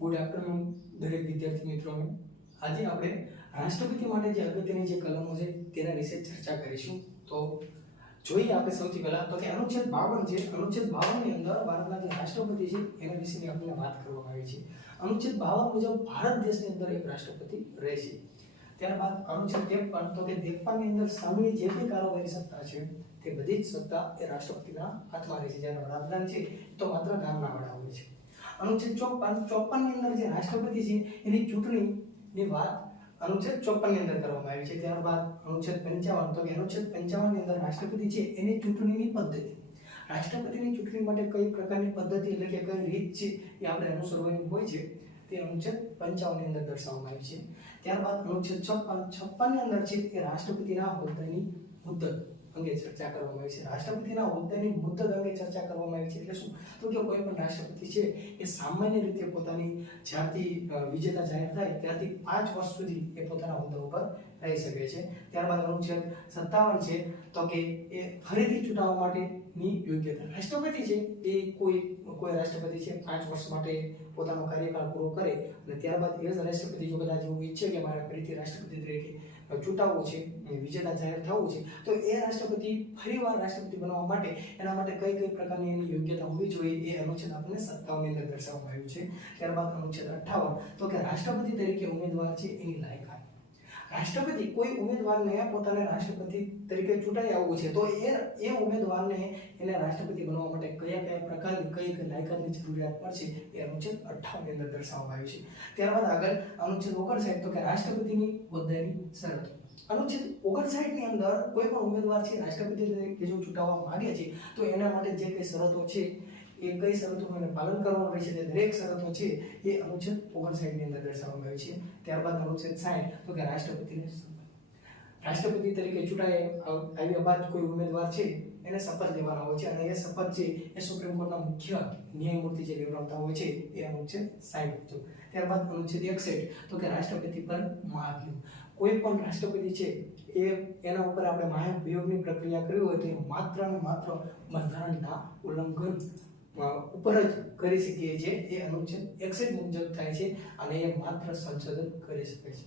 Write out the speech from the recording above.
Good afternoon દરેક વિદ્યાર્થી મિત્રોને। આજે આપણે રાષ્ટ્રપતિ માટે જે અગત્યની જે કલમો છે તેના વિશે ચર્ચા કરીશું। તો જોઈએ આપણે સૌથી પહેલા તો કે અનુચ્છેદ 52 છે। અનુચ્છેદ 52 ની અંદર ભારતના જે રાષ્ટ્રપતિ છે એના વિશેની આપણે વાત કરવામાં આવી છે। અનુચ્છેદ 52 મુજબ ભારત દેશની અંદર એક રાષ્ટ્રપતિ રહે છે। ત્યારબાદ અનુચ્છેદ 53 તો કે 53 ની અંદર સામેની જે પણ કાર્યવાહી સત્તા છે તે બધી જ સત્તા એ રાષ્ટ્રપતિના હાથમાં રહે છે, જ્યારે વડાપ્રધાન છે તો માત્ર નામના વડા હોય છે। અનુચ્છેદ 54 ની અંદર જે રાષ્ટ્રપતિ છે એની ચૂંટણીની વાત અનુચ્છેદ 54 ની અંદર કરવામાં આવી છે। ત્યારબાદ અનુચ્છેદ 55 તો કે અનુચ્છેદ 55 ની અંદર રાષ્ટ્રપતિ છે એની ચૂંટણીની પદ્ધતિ, રાષ્ટ્રપતિની ચૂંટણી માટે કઈ પ્રકારની પદ્ધતિ એટલે કે કઈ રીત છે એ આપણે અનુસરવાની હોય છે તે અનુચ્છેદ 55 ની અંદર દર્શાવવામાં આવી છે। ત્યારબાદ અનુચ્છેદ 56 ની અંદર છે એ રાષ્ટ્રપતિના હોદ્દાની મુદ્દત અંગે ચર્ચા કરવામાં આવી છે। રાષ્ટ્રપતિના હોદ્દાની મુદ્દત અંગે ચર્ચા કરવામાં આવી છે એટલે શું? તો કે કોઈ પણ રાષ્ટ્રપતિ છે એ સામાન્ય રીતે પોતાની જ્યારથી વિજેતા જાહેર થાય ત્યારથી 5 વર્ષ સુધી એ પોતાના હોદ્દા ઉપર રહી શકે છે। ત્યારબાદ અનુચ્છેદ 57 છે તો કે એ ફરીથી ચૂંટાવા માટેની યોગ્યતા, રાષ્ટ્રપતિ છે એ કોઈ રાષ્ટ્રપતિ છે 5 વર્ષ માટે પોતાનો કાર્યકાળ પૂરો કરે અને ત્યારબાદ એ જ રાષ્ટ્રપતિ જો કદાચ એવું ઈચ્છે કે મારે ફરીથી રાષ્ટ્રપતિ તરીકે ચૂંટાવવું છે, વિજેતા જાહેર થવું છે, તો એ રાષ્ટ્રપતિ ફરીવાર રાષ્ટ્રપતિ બનવા માટે એના માટે કઈ કઈ પ્રકારની એની યોગ્યતા હોવી જોઈએ એ અનુચ્છેદ આપણને 57 ની અંદર દર્શાવવામાં આવ્યું છે। ત્યારબાદ અનુચ્છેદ 58 તો કે રાષ્ટ્રપતિ તરીકે ઉમેદવાર છે એની લાયકાત, રાષ્ટ્રપતિ કોઈ ઉમેદવારને પોતાને રાષ્ટ્રપતિ તરીકે ચૂંટાઈ આવવું છે તો એ ઉમેદવારને એને રાષ્ટ્રપતિ બનવા માટે કયા પ્રકારની કઈ લાયકાતની જરૂરિયાત પડશે એ અનુચ્છેદ 58 ની અંદર દર્શાવવામાં આવ્યું છે। ત્યારબાદ આગળ અનુચ્છેદ 59 તો કે રાષ્ટ્રપતિની હોદ્દાની શરતો, અનુચ્છેદ 59 ની અંદર કોઈ પણ ઉમેદવાર છે રાષ્ટ્રપતિ તરીકે જો ચૂંટાવા માંગે છે તો એના માટે જે કઈ શરતો છે એ કઈ શરતોનું પાલન કરવાનું રહેશે તે દરેક શરતો છે એ અનુચ્છેદ 59 ની અંદર દર્શાવવામાં આવી છે। ત્યારબાદ અનુચ્છેદ 60 તો કે રાષ્ટ્રપતિને રાષ્ટ્રપતિ તરીકે ચૂંટાઈ આવ્યા બાદ કોઈ ઉમેદવાર છે એને શપથ લેવાના હોય છે અને એ શપથ છે એ સુપ્રીમ કોર્ટના મુખ્ય ન્યાયમૂર્તિ જે લેવડાવતા હોય છે એ અનુચ્છેદ 60 છે। ત્યારબાદ અનુચ્છેદ 61 તો કે રાષ્ટ્રપતિ પર મહાભિયોગ, કોઈ પણ રાષ્ટ્રપતિ છે એના ઉપર આપણે મહાભિયોગની પ્રક્રિયા કરવી હોય તો માત્ર ને માત્ર બંધારણના ઉલ્લંઘન ઉપર જ કરી શકીએ છીએ, એ અનુચ્છેદ 61 મુજબ થાય છે અને એ માત્ર સંશોધન કરી શકે છે।